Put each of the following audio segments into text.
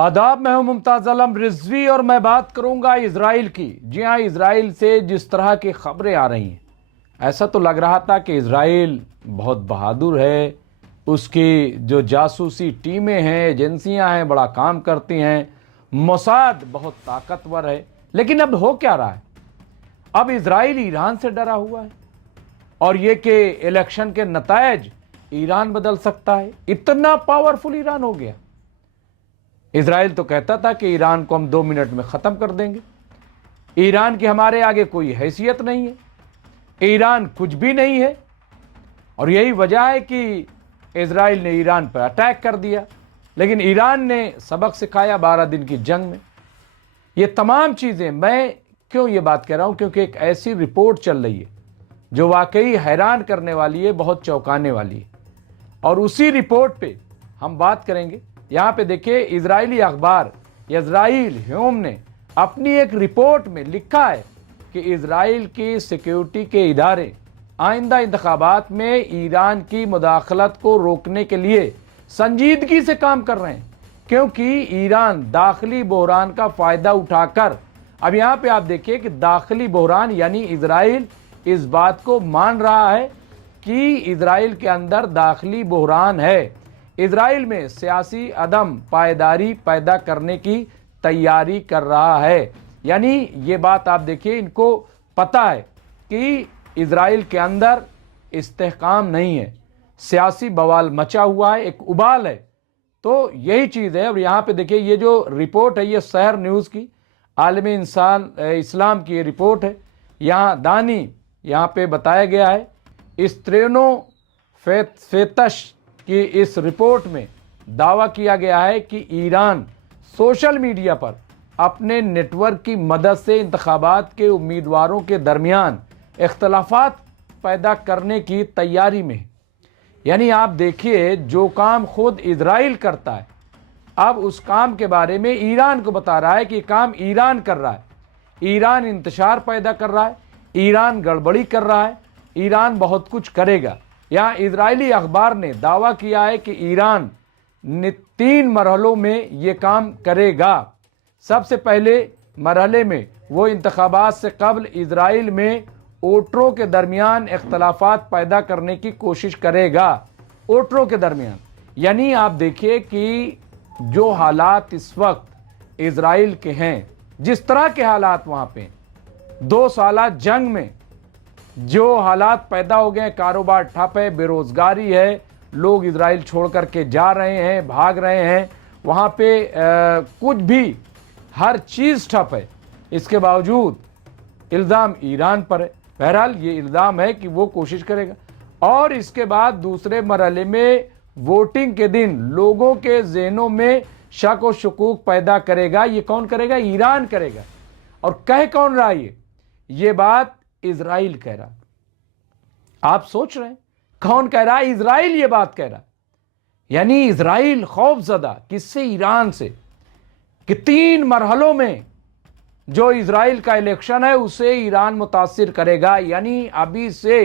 आदाब, मैं हूं मुमताज आलम रिजवी और मैं बात करूंगा इजराइल की। जी हाँ, इजराइल से जिस तरह की खबरें आ रही हैं, ऐसा तो लग रहा था कि इजराइल बहुत बहादुर है, उसकी जो जासूसी टीमें हैं, एजेंसियां हैं, बड़ा काम करती हैं, मोसाद बहुत ताकतवर है। लेकिन अब हो क्या रहा है? अब इजराइल ईरान से डरा हुआ है और ये कि इलेक्शन के नतायज ईरान बदल सकता है। इतना पावरफुल ईरान हो गया। इजराइल तो कहता था कि ईरान को हम 2 मिनट में ख़त्म कर देंगे, ईरान की हमारे आगे कोई हैसियत नहीं है, ईरान कुछ भी नहीं है। और यही वजह है कि इजराइल ने ईरान पर अटैक कर दिया। लेकिन ईरान ने सबक सिखाया 12 दिन की जंग में। ये तमाम चीज़ें, मैं क्यों ये बात कह रहा हूँ? क्योंकि एक ऐसी रिपोर्ट चल रही है जो वाकई हैरान करने वाली है, बहुत चौंकाने वाली है। और उसी रिपोर्ट पे हम बात करेंगे। यहाँ पे देखिए, इजरायली अखबार इजराइल ह्योम ने अपनी एक रिपोर्ट में लिखा है कि इजराइल की सिक्योरिटी के इदारे आइंदा इंतखाबात में ईरान की मुदाखलत को रोकने के लिए संजीदगी से काम कर रहे हैं, क्योंकि ईरान दाखिली बहरान का फ़ायदा उठाकर, अब यहाँ पे आप देखिए कि दाखिली बहरान यानी इजराइल इस बात को मान रहा है कि इजराइल के अंदर दाखिली बहरान है, इजराइल में सियासी अदम पायदारी पैदा करने की तैयारी कर रहा है। यानी ये बात आप देखिए, इनको पता है कि इजराइल के अंदर इस्तेहकाम नहीं है, सियासी बवाल मचा हुआ है, एक उबाल है। तो यही चीज़ है। और यहाँ पे देखिए, ये जो रिपोर्ट है ये सहर न्यूज़ की, आलमी इंसान इस्लाम की ये रिपोर्ट है। यहाँ दानी यहाँ पे बताया गया है, स्त्रेनो फेतश कि इस रिपोर्ट में दावा किया गया है कि ईरान सोशल मीडिया पर अपने नेटवर्क की मदद से इंतखाबात के उम्मीदवारों के दरमियान इख्तलाफात पैदा करने की तैयारी में है। यानी आप देखिए, जो काम खुद इजराइल करता है, अब उस काम के बारे में ईरान को बता रहा है कि काम ईरान कर रहा है, ईरान इंतशार पैदा कर रहा है, ईरान गड़बड़ी कर रहा है, ईरान बहुत कुछ करेगा। यहाँ इजरायली अखबार ने दावा किया है कि ईरान 3 मरहलों में ये काम करेगा। सबसे पहले मरहले में वो इंतखाबात से कबल इजराइल में वोटरों के दरमियान इख्तलाफात पैदा करने की कोशिश करेगा। वोटरों के दरमियान यानी आप देखिए कि जो हालात इस वक्त इजराइल के हैं, जिस तरह के हालात वहाँ पे 2 साल जंग में जो हालात पैदा हो गए, कारोबार ठप है, बेरोजगारी है, लोग इजराइल छोड़ करके जा रहे हैं, भाग रहे हैं, वहाँ पे कुछ भी, हर चीज़ ठप है। इसके बावजूद इल्ज़ाम ईरान पर है। बहरहाल ये इल्ज़ाम है कि वो कोशिश करेगा। और इसके बाद दूसरे मरहले में वोटिंग के दिन लोगों के जहनों में शक व शकूक पैदा करेगा। ये कौन करेगा? ईरान करेगा। और कह कौन रहा है? ये बात इजराइल कह रहा। आप सोच रहे हैं कौन कह रहा है? इजराइल ये बात कह रहा। यानी इजराइल खौफजदा किससे? ईरान से, कि 3 मरहलों में जो इजराइल का इलेक्शन है उसे ईरान मुतासिर करेगा। यानी अभी से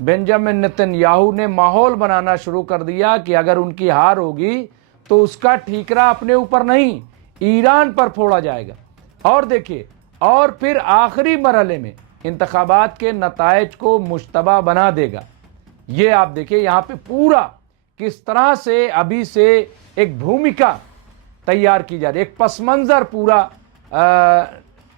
बेंजामिन नेतन्याहू ने माहौल बनाना शुरू कर दिया कि अगर उनकी हार होगी तो उसका ठीकरा अपने ऊपर नहीं, ईरान पर फोड़ा जाएगा। और देखिए, और फिर आखिरी मरहले में इंतखाबात के नतायज को मुश्तबा बना देगा। ये आप देखिए यहाँ पे पूरा किस तरह से अभी से एक भूमिका तैयार की जा रही है, एक पसमंजर पूरा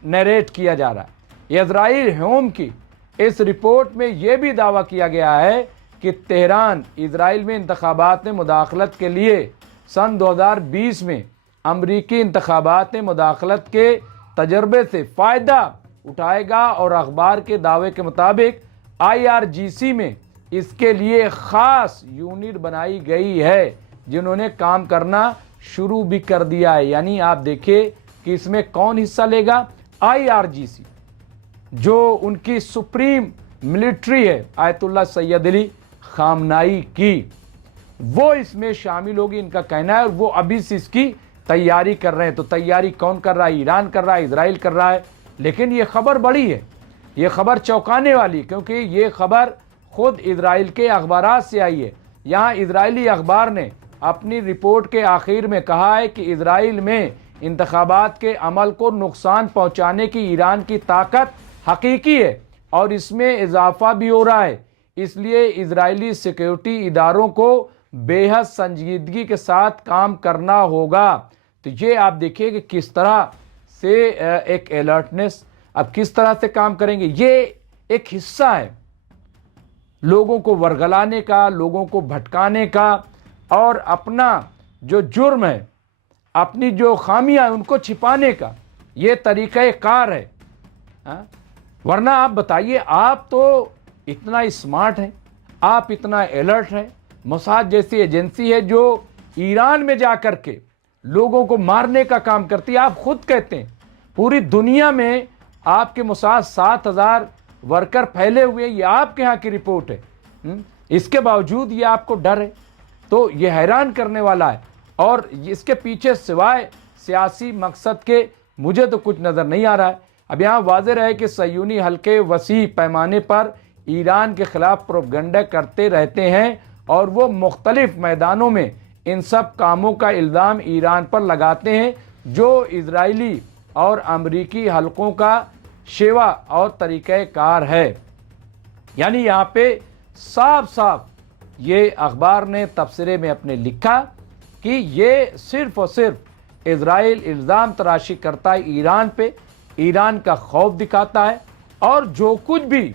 नरेट किया जा रहा है। इजराइल ह्योम की इस रिपोर्ट में यह भी दावा किया गया है कि तेहरान इजराइल में इंतखाबात में मुदाखलत के लिए सन 2020 में अमरीकी इंतखाबात में मुदाखलत के तजर्बे से फ़ायदा उठाएगा। और अखबार के दावे के मुताबिक IRGC में इसके लिए ख़ास यूनिट बनाई गई है, जिन्होंने काम करना शुरू भी कर दिया है। यानी आप देखिए कि इसमें कौन हिस्सा लेगा? IRGC, जो उनकी सुप्रीम मिलिट्री है आयतुल्लाह सैयद अली खामनाई की, वो इसमें शामिल होगी, इनका कहना है। और वो अभी से इसकी तैयारी कर रहे हैं। तो तैयारी कौन कर रहा है? ईरान कर रहा है, इजराइल कर रहा है। लेकिन ये खबर बड़ी है, ये खबर चौंकाने वाली, क्योंकि ये खबर खुद इजराइल के अखबारात से आई है। यहाँ इजरायली अखबार ने अपनी रिपोर्ट के आखिर में कहा है कि इजराइल में इंतखाबात के अमल को नुकसान पहुंचाने की ईरान की ताकत हकीकी है और इसमें इजाफा भी हो रहा है। इसलिए इजरायली सिक्योरिटी इदारों को बेहद संजीदगी के साथ काम करना होगा। तो ये आप देखिए कि किस तरह से एक अलर्टनेस, अब किस तरह से काम करेंगे, ये एक हिस्सा है लोगों को वर्गलाने का, लोगों को भटकाने का और अपना जो जुर्म है, अपनी जो खामियां हैं उनको छिपाने का ये तरीक़ा कार है। वरना आप बताइए, आप तो इतना स्मार्ट हैं, आप इतना अलर्ट हैं, मोसाद जैसी एजेंसी है जो ईरान में जा कर के लोगों को मारने का काम करती है। आप खुद कहते हैं पूरी दुनिया में आपके मोसाद 7,000 वर्कर फैले हुए, ये आपके यहाँ की रिपोर्ट है। इसके बावजूद ये आपको डर है, तो ये हैरान करने वाला है। और इसके पीछे सिवाय सियासी मकसद के मुझे तो कुछ नज़र नहीं आ रहा है। अब यहाँ वाज़ेह रहे कि सयूनी हल्के वसी पैमाने पर ईरान के ख़िलाफ़ प्रोपगंडा करते रहते हैं और वो मुख्तलिफ मैदानों में इन सब कामों का इल्ज़ाम ईरान पर लगाते हैं जो इजरायली और अमरीकी हल्कों का शेवा और तरीक़ाकार है। यानी यहाँ पे साफ साफ ये अखबार ने तबसरे में अपने लिखा कि ये सिर्फ़ और सिर्फ इजराइल इल्ज़ाम तराशी करता है ईरान पे, ईरान का खौफ दिखाता है और जो कुछ भी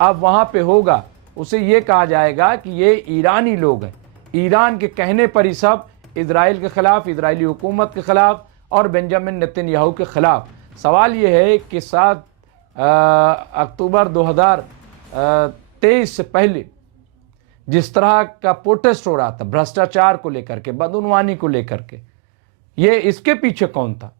अब वहाँ पे होगा उसे ये कहा जाएगा कि ये ईरानी लोग हैं, ईरान के कहने पर ही सब इजराइल के ख़िलाफ़, इजरायली हुकूमत के ख़िलाफ़ और बेंजामिन नेतन्याहू के ख़िलाफ़। सवाल ये है कि 7 अक्टूबर 2023 से पहले जिस तरह का प्रोटेस्ट हो रहा था भ्रष्टाचार को लेकर के, बदउनवानी को लेकर के, ये इसके पीछे कौन था,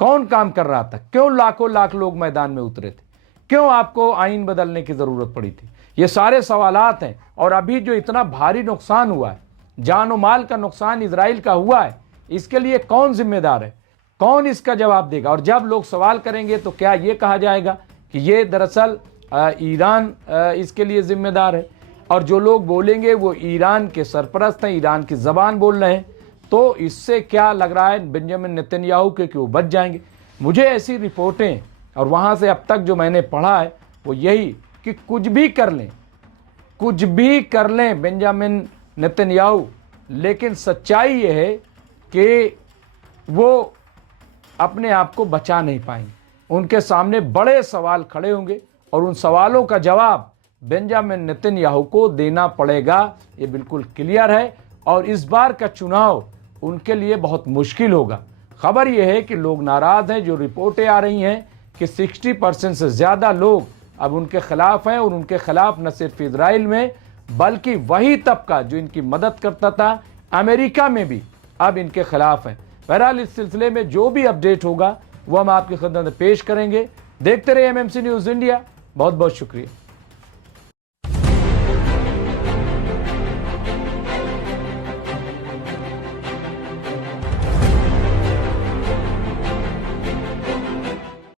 कौन काम कर रहा था, क्यों लाखों लाख लोग मैदान में उतरे थे, क्यों आपको आइन बदलने की ज़रूरत पड़ी थी, ये सारे सवालात हैं। और अभी जो इतना भारी नुकसान हुआ है, जान और माल का नुकसान इजराइल का हुआ है, इसके लिए कौन जिम्मेदार है, कौन इसका जवाब देगा। और जब लोग सवाल करेंगे तो क्या ये कहा जाएगा कि ये दरअसल ईरान इसके लिए जिम्मेदार है, और जो लोग बोलेंगे वो ईरान के सरपरस्त हैं, ईरान की ज़बान बोल रहे हैं। तो इससे क्या लग रहा है बेंजामिन नेतन्याहू के कि वो बच जाएंगे। मुझे ऐसी रिपोर्टें और वहाँ से अब तक जो मैंने पढ़ा है वो यही कि कुछ भी कर लें, कुछ भी कर लें बेंजामिन नेतन्याहू, लेकिन सच्चाई ये है कि वो अपने आप को बचा नहीं पाएंगे। उनके सामने बड़े सवाल खड़े होंगे और उन सवालों का जवाब बेंजामिन नेतन्याहू को देना पड़ेगा, ये बिल्कुल क्लियर है। और इस बार का चुनाव उनके लिए बहुत मुश्किल होगा। खबर यह है कि लोग नाराज़ हैं, जो रिपोर्टें आ रही हैं कि 60% से ज़्यादा लोग अब उनके ख़िलाफ़ हैं और उनके ख़िलाफ़ न सिर्फ इजराइल में बल्कि वही तबका जो इनकी मदद करता था अमेरिका में भी अब इनके ख़िलाफ़ है। बहरहाल इस सिलसिले में जो भी अपडेट होगा वो हम आपकी खिदमत में पेश करेंगे। देखते रहिए MMC न्यूज़ इंडिया। बहुत बहुत शुक्रिया।